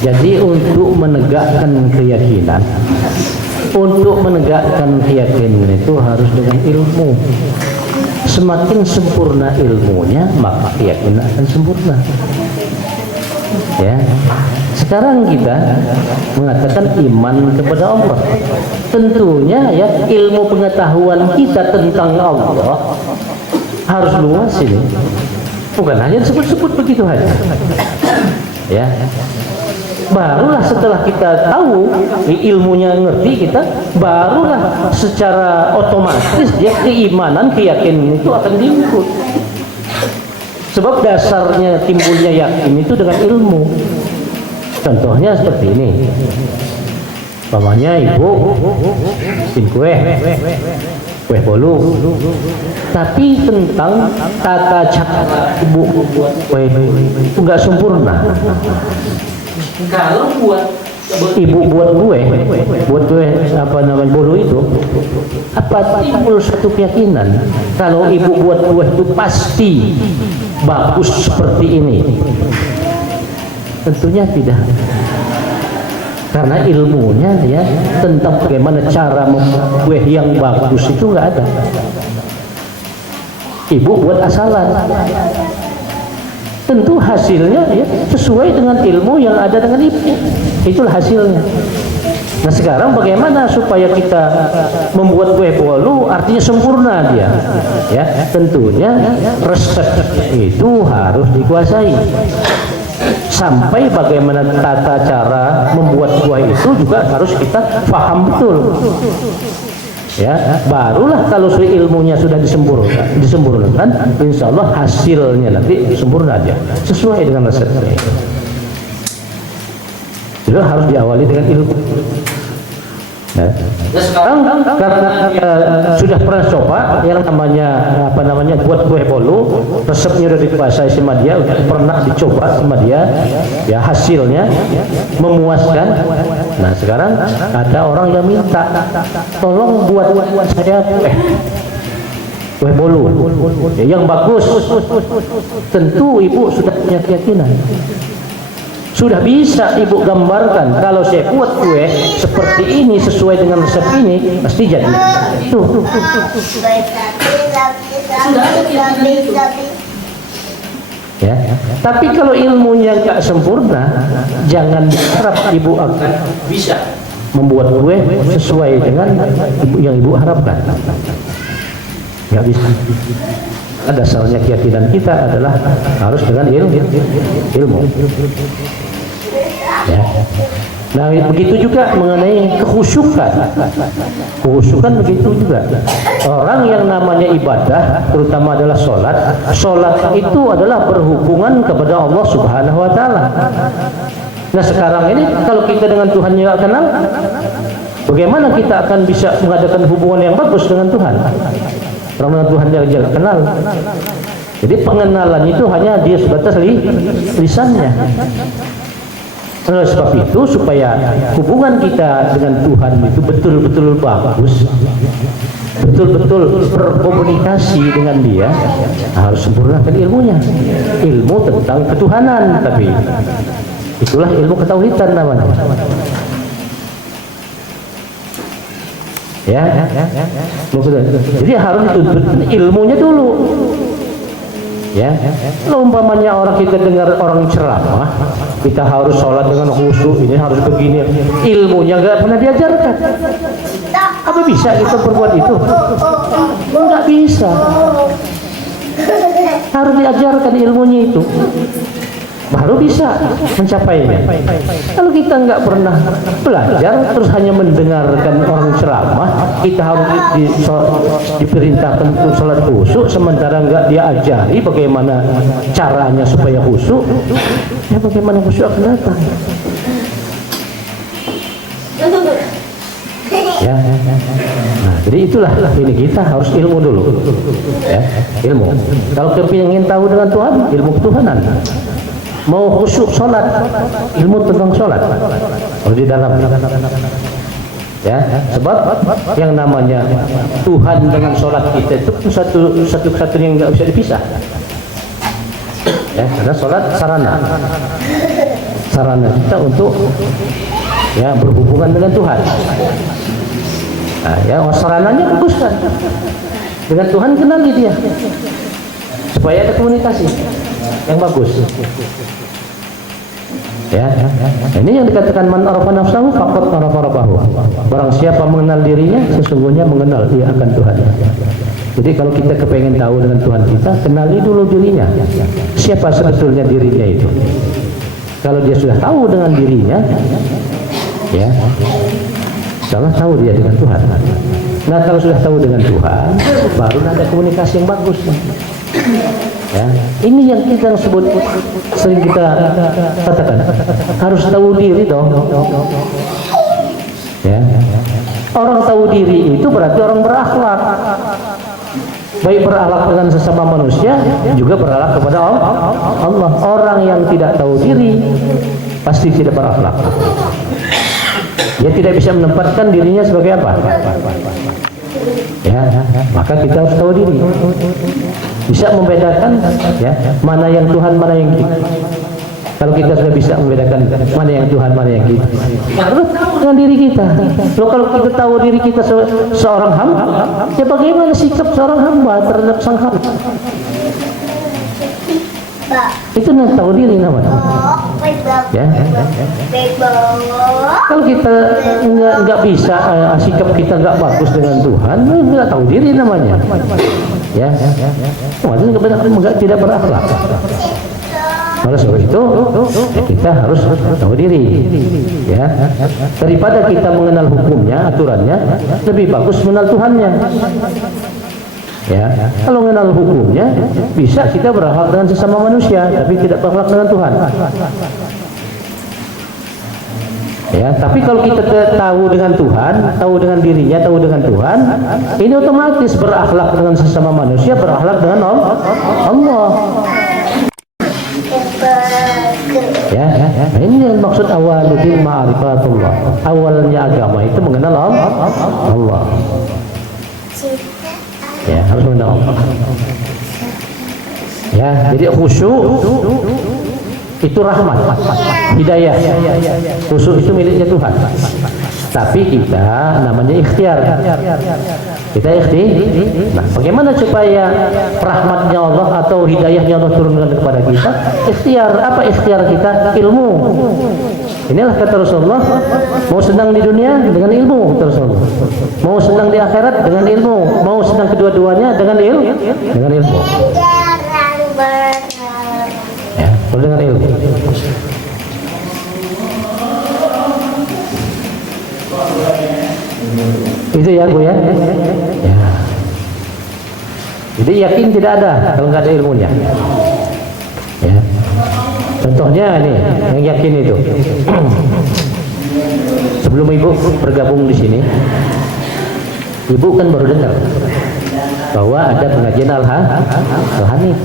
Jadi untuk menegakkan keyakinan itu harus dengan ilmu. Semakin sempurna ilmunya, maka keyakinan akan sempurna. Ya. Sekarang kita mengatakan iman kepada Allah. Tentunya ya ilmu pengetahuan kita tentang Allah harus luas ini. Bukan hanya sebut-sebut begitu saja. Ya. Barulah setelah kita tahu ilmunya ngerti kita, barulah secara otomatis ya keimanan, keyakinan itu akan diikut. Sebab dasarnya timbulnya yakin itu dengan ilmu. Contohnya seperti ini. Umpamanya ibu bikin kue bolu, tapi tentang tata cara ibu buat kue itu nggak sempurna. Kalau ibu buat kue apa namanya bolu itu, apa timbul satu keyakinan kalau ibu buat kue itu pasti bagus seperti ini? Tentunya tidak, karena ilmunya ya tentang bagaimana cara membuat kue yang bagus itu nggak ada. Ibu buat asalan, tentu hasilnya ya sesuai dengan ilmu yang ada dengan ibu, itulah hasilnya. Nah sekarang bagaimana supaya kita membuat kue bolu artinya sempurna dia, ya tentunya resep itu harus dikuasai. Sampai bagaimana tata cara membuat kue itu juga harus kita paham betul. Ya, barulah kalau ilmunya sudah disempurnakan, insya Allah hasilnya nanti sempurna aja, sesuai dengan resepnya. Jadi harus diawali dengan ilmu. Nah sekarang karena sudah pernah coba yang namanya buat kue bolu, resepnya udah dikuasai sama dia, pernah dicoba sama dia, ya hasilnya memuaskan. Nah sekarang ada orang yang minta, tolong buat saya kue bolu yang bagus. Tentu ibu sudah punya keyakinan, sudah bisa ibu gambarkan kalau saya buat kue seperti ini sesuai dengan resep ini pasti jadi. Tuh. Ya. Tapi kalau ilmunya nggak sempurna, jangan harap ibu akan bisa membuat kue sesuai dengan yang ibu harapkan. Nggak bisa. Dasarnya keyakinan kita adalah harus dengan ilmu. Ya. Nah begitu juga mengenai kekhusyukan. Kekhusyukan begitu juga. Orang yang namanya ibadah, terutama adalah sholat. Sholat itu adalah berhubungan kepada Allah Subhanahu Wa Taala. Nah sekarang ini kalau kita dengan Tuhan yang kenal, bagaimana kita akan bisa mengadakan hubungan yang bagus dengan Tuhan? Karena Tuhan yang kenal. Jadi pengenalan itu hanya dia sebatas lisannya. Oleh sebab itu supaya hubungan kita dengan Tuhan itu betul-betul bagus, betul-betul berkomunikasi dengan Dia, harus sempurnakan ilmunya, ilmu tentang ketuhanan. Tapi itulah ilmu ketauhidan namanya. Ya, jadi harus dituntut ilmunya dulu. Ya, kalau umpamanya orang kita dengar orang ceramah, kita harus sholat dengan khusyuk, ini harus begini, ilmunya nggak pernah diajarkan. Apa bisa kita berbuat itu? Nggak bisa. Harus diajarkan ilmunya itu, baru bisa mencapainya. Kalau kita nggak pernah belajar, terus hanya mendengarkan orang ceramah, kita harus diperintahkan untuk sholat khusyuk, sementara nggak diajari bagaimana caranya supaya khusyuk, ya bagaimana khusyuk akan datang? Ya, nah jadi itulah ini kita harus ilmu dulu, ya ilmu. Kalau kita ingin tahu dengan Tuhan, ilmu ketuhanan. Mau khusyuk sholat, ilmu tentang sholat. Kalau di dalam, ya, sebab yang namanya Tuhan dengan sholat kita itu satu yang nggak bisa dipisah. Ya, karena sholat sarana kita untuk ya berhubungan dengan Tuhan. Nah, ya, sarananya bagus kan? Dengan Tuhan kenali dia, supaya ada komunikasi yang bagus. Ya, ini yang dikatakan man arafa nafsahu faqad arafa rabbahu. Barang siapa mengenal dirinya, sesungguhnya mengenal dia akan Tuhan. Jadi kalau kita kepengen tahu dengan Tuhan kita, kenali dulu dirinya. Siapa sebetulnya dirinya itu? Kalau dia sudah tahu dengan dirinya, ya, salah tahu dia dengan Tuhan. Nah, kalau sudah tahu dengan Tuhan, baru ada komunikasi yang bagus. Ya, ini yang kita sebut, sering kita katakan, harus tahu diri dong. Ya, orang tahu diri itu berarti orang berakhlak. Baik berakhlak dengan sesama manusia, juga berakhlak kepada Allah. Orang yang tidak tahu diri pasti tidak berakhlak. Dia tidak bisa menempatkan dirinya sebagai apa? Ya, maka kita harus tahu diri. Bisa membedakan, ya, mana yang Tuhan, mana yang kita. Kalau kita sudah bisa membedakan mana yang Tuhan, mana yang kita, harus tahu dengan diri kita. Loh, kalau kita tahu diri kita seorang hamba, ya bagaimana sikap seorang hamba terhadap sang hamba? Itu yang tahu diri namanya. Ya. Kalau kita nggak bisa, sikap kita nggak bagus dengan Tuhan, nggak tahu diri namanya. Ya, maksudnya nggak tidak berakhlak. Oleh sebab itu kita harus tahu diri, ya. Daripada kita mengenal hukumnya, aturannya, lebih bagus mengenal Tuhannya. Ya, kalau mengenal hukumnya, bisa kita berakhlak dengan sesama manusia, tapi tidak berakhlak dengan Tuhan. Ya, tapi kalau kita tahu dengan Tuhan, tahu dengan dirinya, tahu dengan Tuhan, ini otomatis berakhlak dengan sesama manusia, berakhlak dengan Allah. Ya, ini yang maksud awaludin ma'rifatullah. Awalnya agama itu mengenal Allah. Ya, harus mengenal Allah. Ya, jadi khusyuk itu rahmat, hidayah. Khusyuk itu miliknya Tuhan. Tapi kita namanya ikhtiar. Kita ikhtiar. Nah, bagaimana supaya rahmatnya Allah atau hidayahnya Allah turunkan kepada kita? Ikhtiar. Apa ikhtiar kita? Ilmu. Inilah kata Rasulullah, mau senang di dunia dengan ilmu, kata Rasulullah. Mau senang di akhirat dengan ilmu, mau senang kedua-duanya dengan ilmu. Ya, dengan ilmu. Itu ya Bu ya. Ya. Jadi yakin tidak ada kalau nggak ada ilmunya. Ya. Contohnya nih yang yakin itu. Sebelum Ibu bergabung di sini, Ibu kan baru dengar bahwa ada pengajian Al-Hanif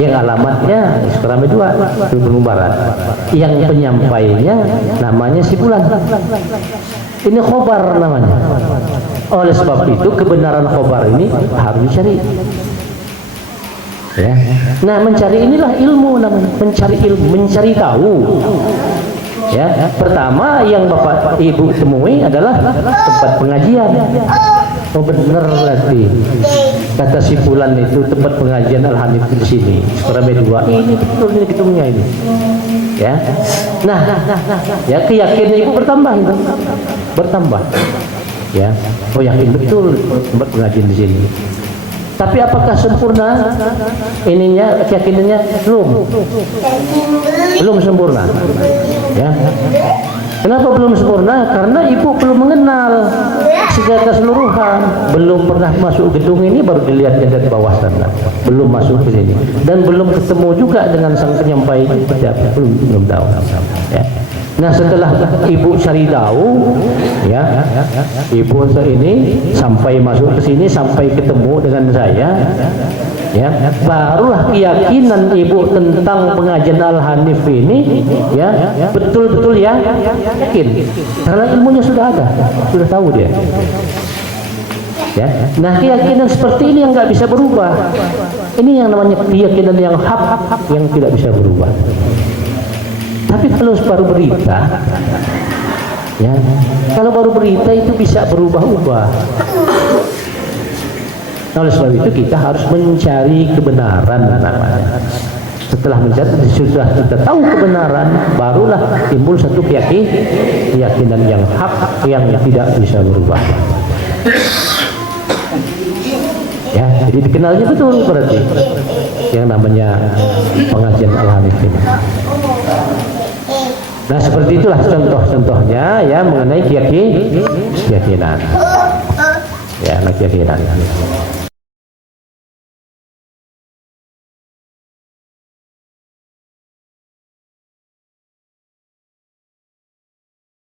yang alamatnya Sukarame 2, Bandung Barat. Yang penyampainya namanya si Bulan. Ini khobar namanya. Oleh sebab itu kebenaran khobar ini harus dicari. Ya. Nah, mencari inilah ilmu namanya, mencari ilmu, mencari tahu. Ya, pertama yang Bapak Ibu temui adalah tempat pengajian. Oh benar berarti kata si Fulan itu tempat pengajian Al-Hanif di sini Sukarame 2. Ini betul ini ketumunya ini. Ya. Nah, ya keyakinan Ibu bertambah itu. Bertambah. Ya. Oh yakin betul tempat pengajian di sini. Tapi apakah sempurna ininya, keyakinannya? Belum sempurna. Ya. Kenapa belum sempurna? Karena Ibu belum mengenal secara keseluruhan. Belum pernah masuk gedung ini, baru dilihat dari bawah sana. Belum masuk ke sini dan belum ketemu juga dengan sang penyampai. Belum tahu. Ya. Nah setelah ibu cari tahu, ya, ibu ini sampai masuk ke sini, sampai ketemu dengan saya, ya, barulah keyakinan ibu tentang pengajian Al-Hanif ini, ya, betul-betul ya, yakin, karena ilmunya sudah ada, sudah tahu dia. Ya, nah keyakinan seperti ini yang nggak bisa berubah. Ini yang namanya keyakinan yang hak, yang tidak bisa berubah. Tapi kalau baru berita, ya, kalau baru berita itu bisa berubah-ubah. Oleh sebab itu kita harus mencari kebenaran namanya. Setelah mencari, sudah kita tahu kebenaran, barulah timbul satu keyakinan yang hak, yang tidak bisa berubah. Ya, jadi dikenalnya betul berarti yang namanya pengajian Al-Hanif ini. Nah seperti itulah contoh-contohnya ya mengenai keyakinan. Ya, keyakinan.